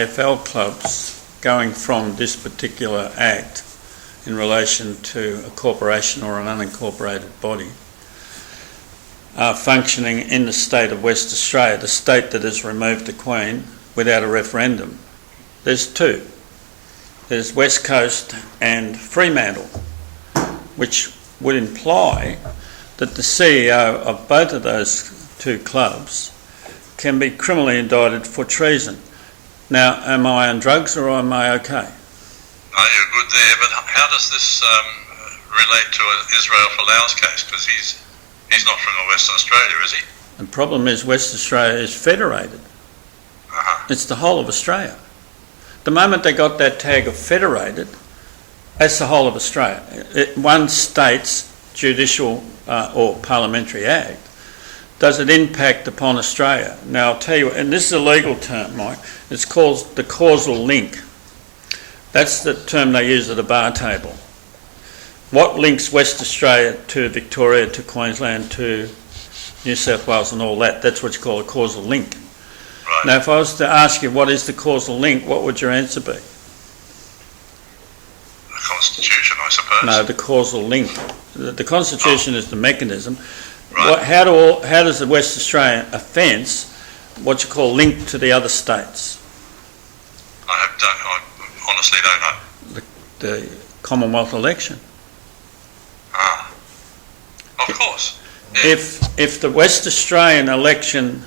AFL clubs going from this particular act in relation to a corporation or an unincorporated body are functioning in the state of West Australia, the state that has removed the Queen without a referendum. There's two. There's West Coast and Fremantle, which would imply that the CEO of both of those two clubs can be criminally indicted for treason. Now, am I on drugs or am I okay? No, you're good there, but how does this relate to Israel Folau's case? Because he's not from West Australia, is he? The problem is West Australia is federated. It's the whole of Australia. The moment they got that tag of federated, that's the whole of Australia. One state's judicial or parliamentary act, does it impact upon Australia? Now I'll tell you, and this is a legal term, Mike, it's called the causal link. That's the term they use at a bar table. What links West Australia to Victoria, to Queensland, to New South Wales and all that? That's what you call a causal link. Right. Now if I was to ask you what is the causal link, what would your answer be? The Constitution, I suppose. No, the causal link. The Constitution is the mechanism. Right. How does the West Australian offence, what you call, link to the other states? I honestly don't know. The Commonwealth election. Of course. Yeah. If the West Australian election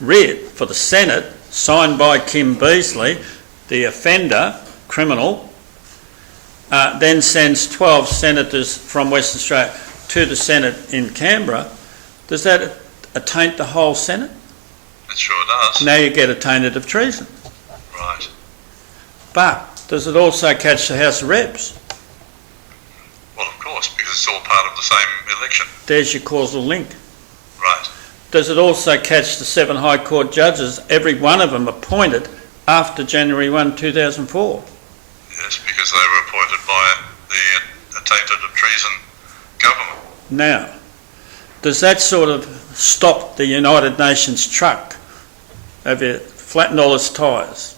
writ for the Senate, signed by Kim Beazley, the offender, criminal, then sends 12 senators from West Australia to the Senate in Canberra, does that attaint the whole Senate? It sure does. Now you get attainted of treason. Right. But does it also catch the House of Reps? Well, of course, because it's all part of the same election. There's your causal link. Right. Does it also catch the 7 High Court judges, every one of them appointed after January 1, 2004? Yes, because they were appointed by the attainted of treason government. Now, does that sort of stop the United Nations truck? Have you flattened all its tyres?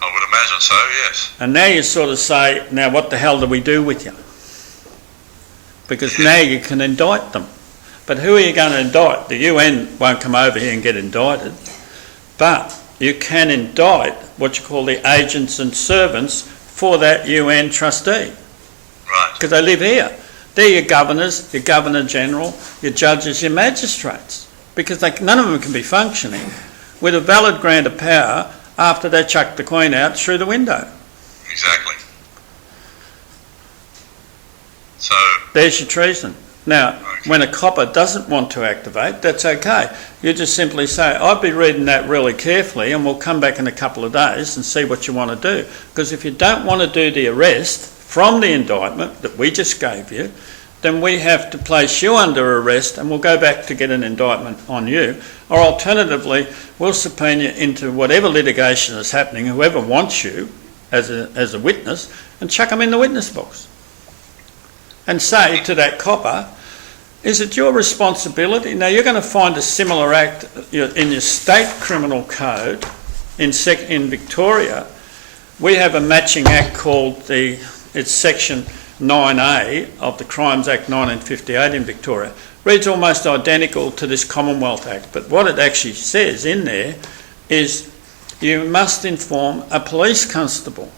I would imagine so, yes. And now you sort of say, now what the hell do we do with you? Because now you can indict them. But who are you going to indict? The UN won't come over here and get indicted. But you can indict what you call the agents and servants for that UN trustee. Right. Because they live here. They're your governors, your Governor-General, your judges, your magistrates. Because none of them can be functioning with a valid grant of power after they chucked the Queen out through the window. Exactly. So there's your treason. Now, when a copper doesn't want to activate, that's okay. You just simply say, I'll be reading that really carefully and we'll come back in a couple of days and see what you want to do. Because if you don't want to do the arrest from the indictment that we just gave you, then we have to place you under arrest and we'll go back to get an indictment on you. Or alternatively, we'll subpoena you into whatever litigation is happening, whoever wants you as a witness, and chuck them in the witness box. And say to that copper, is it your responsibility? Now you're going to find a similar act in your state criminal code in Victoria. We have a matching act called it's section 9A of the Crimes Act 1958 in Victoria. Reads almost identical to this Commonwealth Act, but what it actually says in there is you must inform a police constable.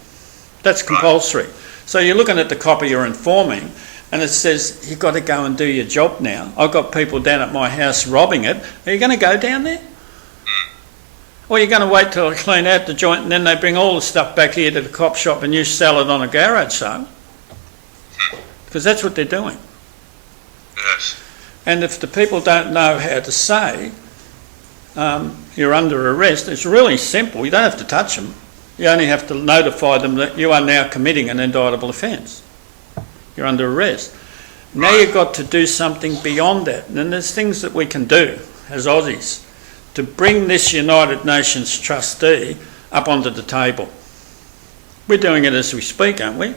That's compulsory. So you're looking at the copper you're informing, and it says, you've got to go and do your job now. I've got people down at my house robbing it. Are you going to go down there? Or are you going to wait till I clean out the joint and then they bring all the stuff back here to the cop shop and you sell it on a garage sale? Because that's what they're doing. yes. And if the people don't know how to say you're under arrest, it's really simple. You don't have to touch them. You only have to notify them that you are now committing an indictable offence. You're under arrest. Now you've got to do something beyond that. And there's things that we can do as Aussies to bring this United Nations trustee up onto the table. We're doing it as we speak, aren't we?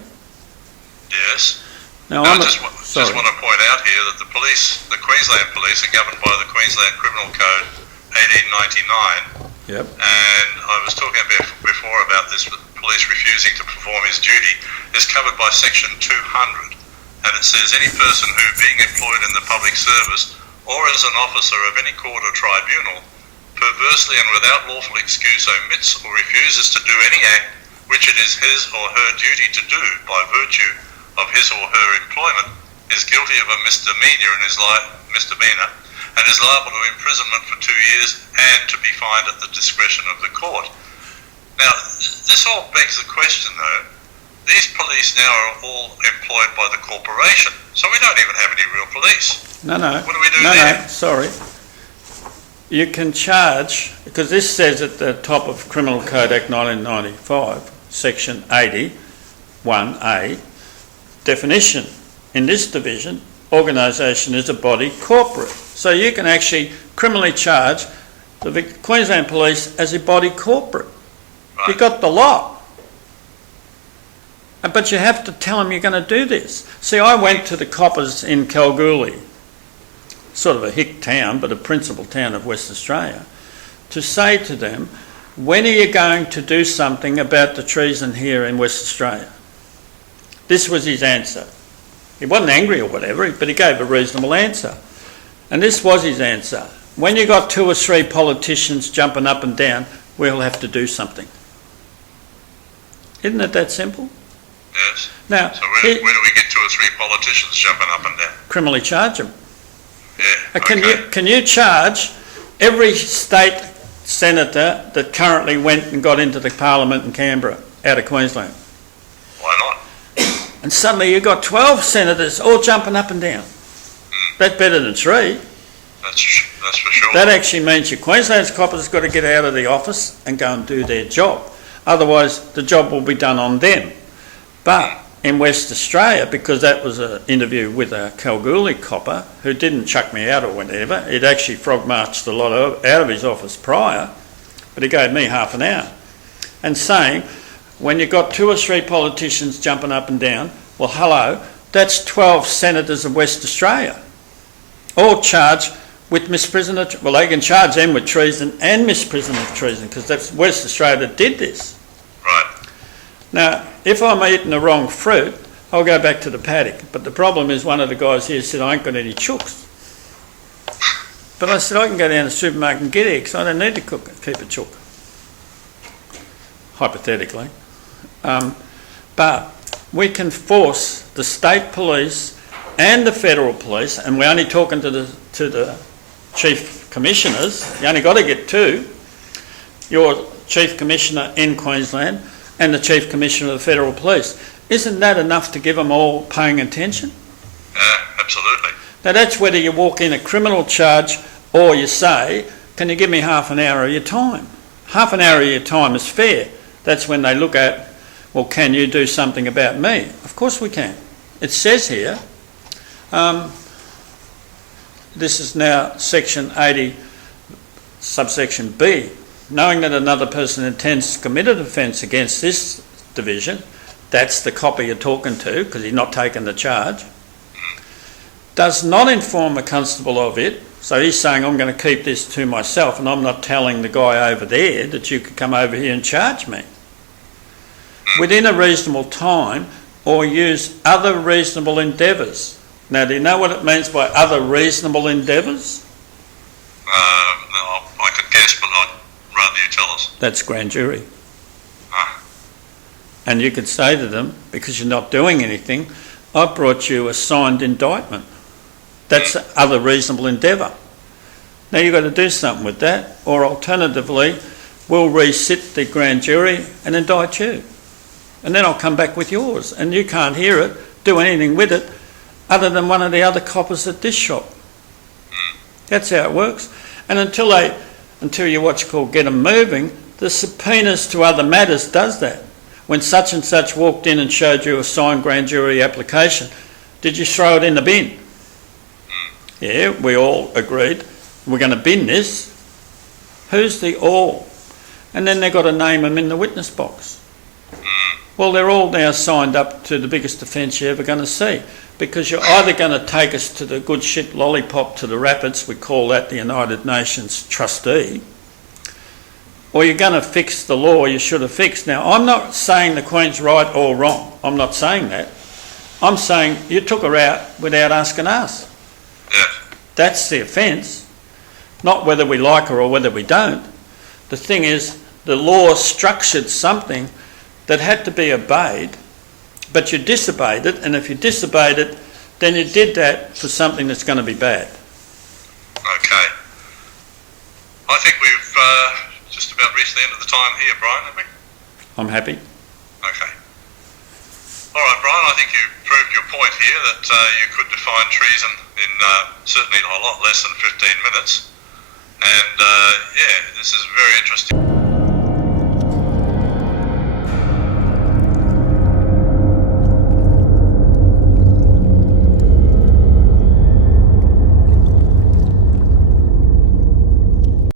Yes. Now, I just want to point out here that the Queensland Police are governed by the Queensland Criminal Code 1899, Yep. And I was talking before about this, with police refusing to perform his duty, is covered by Section 200. And it says any person who, being employed in the public service or as an officer of any court or tribunal, perversely and without lawful excuse omits or refuses to do any act which it is his or her duty to do by virtue of his or her employment, is guilty of a misdemeanour and is liable to imprisonment for 2 years and to be fined at the discretion of the court. Now, this all begs the question, though. These police now are all employed by the corporation, so we don't even have any real police. No. What do we do there? No, sorry. You can charge, because this says at the top of Criminal Code Act 1995, Section 80, 1A, definition. In this division, organisation is a body corporate. So you can actually criminally charge the Queensland Police as a body corporate. Right. You've got the lot. But you have to tell them you're going to do this. See, I went to the coppers in Kalgoorlie, sort of a hick town, but a principal town of West Australia, to say to them, when are you going to do something about the treason here in West Australia? This was his answer. He wasn't angry or whatever, but he gave a reasonable answer. And this was his answer. When you got 2 or 3 politicians jumping up and down, we'll have to do something. Isn't it that simple? Yes. Now, so where do we get 2 or 3 politicians jumping up and down? Criminally charge them. Yeah. Can you charge every state senator that currently went and got into the parliament in Canberra out of Queensland? Why not? And suddenly you've got 12 senators all jumping up and down. That's better than 3. That's for sure. That actually means your Queensland's coppers got to get out of the office and go and do their job. Otherwise, the job will be done on them. But in West Australia, because that was an interview with a Kalgoorlie copper who didn't chuck me out or whatever, he'd actually frog marched a lot out of his office prior, but he gave me half an hour. And saying, when you've got 2 or 3 politicians jumping up and down, well, hello, that's 12 senators of West Australia, all charged with misprision of, well, they can charge them with treason and misprision of treason, because that's West Australia that did this. Right. Now, if I'm eating the wrong fruit, I'll go back to the paddock. But the problem is one of the guys here said, I ain't got any chooks. But I said, I can go down to the supermarket and get eggs. I don't need to keep a chook. Hypothetically. But we can force the state police and the federal police, and we're only talking to the chief commissioners, you only got to get 2, your chief commissioner in Queensland and the chief commissioner of the federal police. Isn't that enough to give them all paying attention? Absolutely. Now that's whether you walk in a criminal charge or you say, can you give me half an hour of your time? Half an hour of your time is fair. That's when they look at, well, can you do something about me? Of course we can. It says here, this is now section 80, subsection B. Knowing that another person intends to commit an offence against this division, that's the copper you're talking to, because he's not taking the charge, does not inform a constable of it. So he's saying, I'm going to keep this to myself and I'm not telling the guy over there that you could come over here and charge me. Within a reasonable time, or use other reasonable endeavours. Now, do you know what it means by other reasonable endeavours? No, I could guess, but I'd rather you tell us. That's grand jury. And you could say to them, because you're not doing anything, I brought you a signed indictment. That's other reasonable endeavour. Now you've got to do something with that, or alternatively, we'll resit the grand jury and indict you. And then I'll come back with yours, and you can't hear it, do anything with it, other than one of the other coppers at this shop. That's how it works. And until you get them moving, the subpoenas to other matters does that. When such and such walked in and showed you a signed grand jury application, did you throw it in the bin? Yeah, we all agreed, we're going to bin this. Who's the all? And then they've got to name them in the witness box. Well, they're all now signed up to the biggest offence you're ever going to see, because you're either going to take us to the good shit lollipop to the rapids, we call that the United Nations trustee, or you're going to fix the law you should have fixed. Now, I'm not saying the Queen's right or wrong. I'm not saying that. I'm saying you took her out without asking us. Yeah. That's the offence, not whether we like her or whether we don't. The thing is, the law structured something that had to be obeyed, but you disobeyed it, and if you disobeyed it, then you did that for something that's going to be bad. Okay. I think we've just about reached the end of the time here, Brian, have we? I'm happy. Okay. All right, Brian, I think you proved your point here that you could define treason in certainly a lot less than 15 minutes. And, yeah, this is very interesting.